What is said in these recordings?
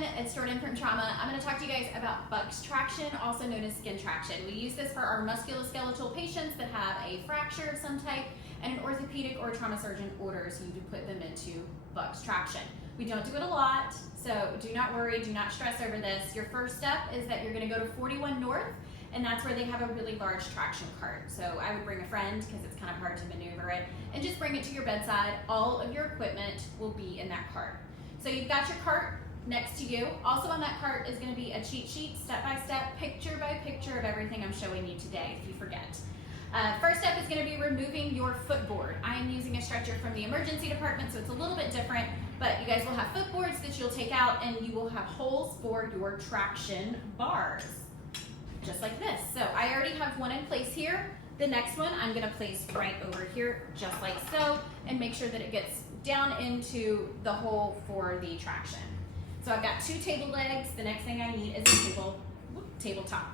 everyone, it's Jordan from Trauma. I'm going to talk to you guys about Bucks traction, also known as skin traction. We use this for our musculoskeletal patients that have a fracture of some type, and an orthopedic or trauma surgeon orders you to put them into Bucks traction. We don't do it a lot, so do not worry, do not stress over this. Your first step is that you're going to go to 41 North, and that's where they have a really large traction cart. So I would bring a friend because it's kind of hard to maneuver it, and just bring it to your bedside. All of your equipment will be in that cart. So you've got your cart next to you. Also on that cart is going to be a cheat sheet, step-by-step, picture-by-picture of everything I'm showing you today, if you forget. First step is going to be removing your footboard. I am using a stretcher from the emergency department, so it's a little bit different, but you guys will have footboards that you'll take out, and you will have holes for your traction bars, just like this. So I already have one in place here. The next one I'm going to place right over here, just like so, and make sure that it gets down into the hole for the traction. So I've got 2 table legs. The next thing I need is a tabletop.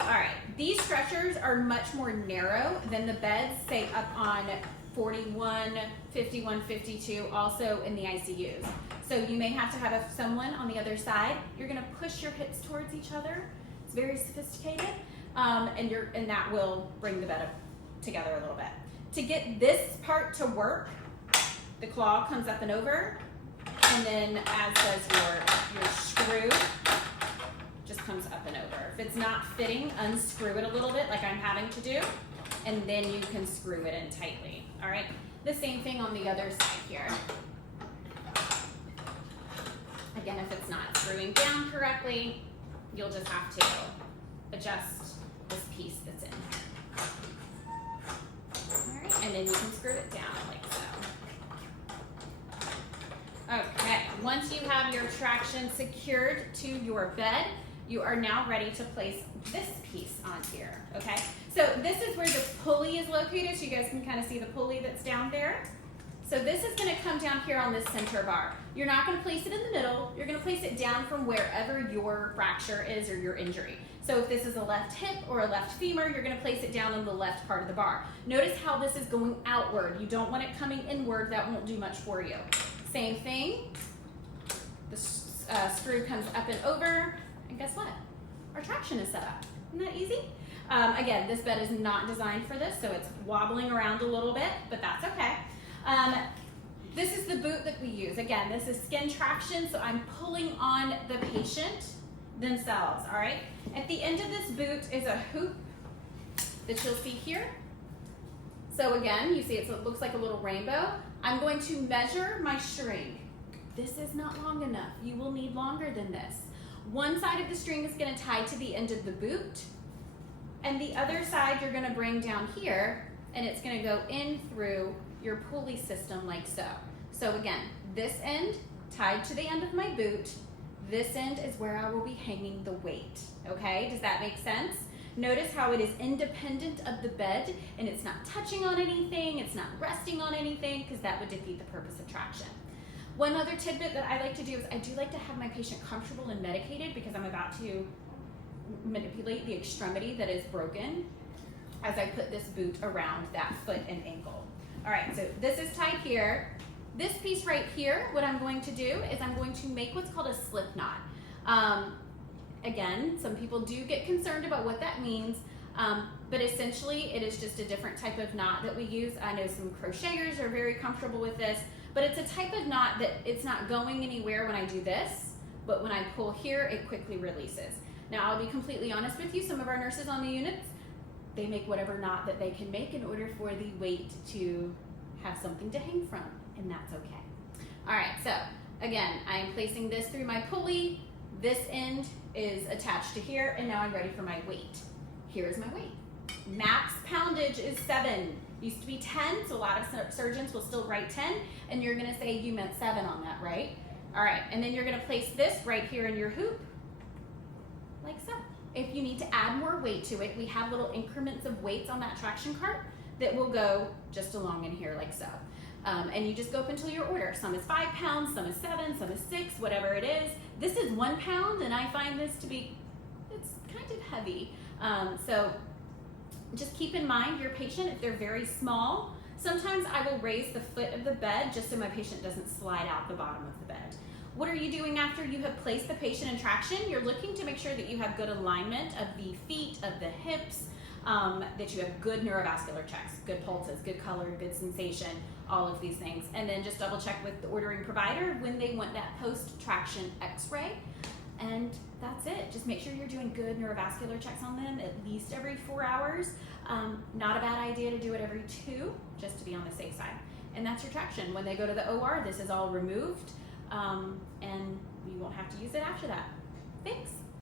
All right, these stretchers are much more narrow than the beds, say up on 41, 51, 52, also in the ICUs. So you may have to have someone on the other side. You're gonna push your hips towards each other. It's very sophisticated, and that will bring the bed up together a little bit. To get this part to work, the claw comes up and over, and then as does your screw, just comes up and over. If it's not fitting, unscrew it a little bit like I'm having to do, and then you can screw it in tightly, all right? The same thing on the other side here. Again, if it's not screwing down correctly, you'll just have to adjust this piece that's in here. All right, and then you can screw it down like so. Okay, once you have your traction secured to your bed, you are now ready to place this piece on here, okay? So this is where the pulley is located, so you guys can kind of see the pulley that's down there. So this is gonna come down here on this center bar. You're not gonna place it in the middle, you're gonna place it down from wherever your fracture is or your injury. So if this is a left hip or a left femur, you're gonna place it down on the left part of the bar. Notice how this is going outward. You don't want it coming inward, that won't do much for you. Same thing, the screw comes up and over, and guess what? Our traction is set up. Isn't that easy? Again, this bed is not designed for this, so it's wobbling around a little bit, but that's okay. This is the boot that we use. Again, this is skin traction, so I'm pulling on the patient themselves, all right? At the end of this boot is a hoop that you'll see here. So again, you see it looks like a little rainbow. I'm going to measure my string. This is not long enough. You will need longer than this. One side of the string is going to tie to the end of the boot, and the other side you're going to bring down here, and it's going to go in through your pulley system like so. So again, this end tied to the end of my boot, this end is where I will be hanging the weight, okay? Does that make sense? Notice how it is independent of the bed, and it's not touching on anything, it's not resting on anything, because that would defeat the purpose of traction. One other tidbit that I like to do is I do like to have my patient comfortable and medicated, because I'm about to manipulate the extremity that is broken as I put this boot around that foot and ankle. All right, so this is tied here. This piece right here, what I'm going to do is I'm going to make what's called a slip knot. Again, some people do get concerned about what that means, but essentially it is just a different type of knot that we use. I know some crocheters are very comfortable with this, but it's a type of knot that it's not going anywhere when I do this, but when I pull here, it quickly releases. Now, I'll be completely honest with you, some of our nurses on the units, they make whatever knot that they can make in order for the weight to have something to hang from, and that's okay. All right, so again, I am placing this through my pulley. This end is attached to here, and now I'm ready for my weight. Here's my weight. Max poundage is 7. Used to be 10, so a lot of surgeons will still write 10, and you're gonna say you meant 7 on that, right? All right, and then you're gonna place this right here in your hoop, like so. If you need to add more weight to it, we have little increments of weights on that traction cart that will go just along in here like so. And you just go up until your order. Some is 5 pounds, some is 7, some is 6, whatever it is. This is 1 pound, and I find this to be, it's kind of heavy. So just keep in mind your patient, if they're very small, sometimes I will raise the foot of the bed just so my patient doesn't slide out the bottom of the bed. What are you doing after you have placed the patient in traction? You're looking to make sure that you have good alignment of the feet, of the hips, that you have good neurovascular checks, good pulses, good color, good sensation, all of these things. And then just double check with the ordering provider when they want that post-traction x-ray. And that's it. Just make sure you're doing good neurovascular checks on them at least every 4 hours. Not a bad idea to do it every 2, just to be on the safe side. And that's your traction. When they go to the OR, this is all removed, and you won't have to use it after that. Thanks.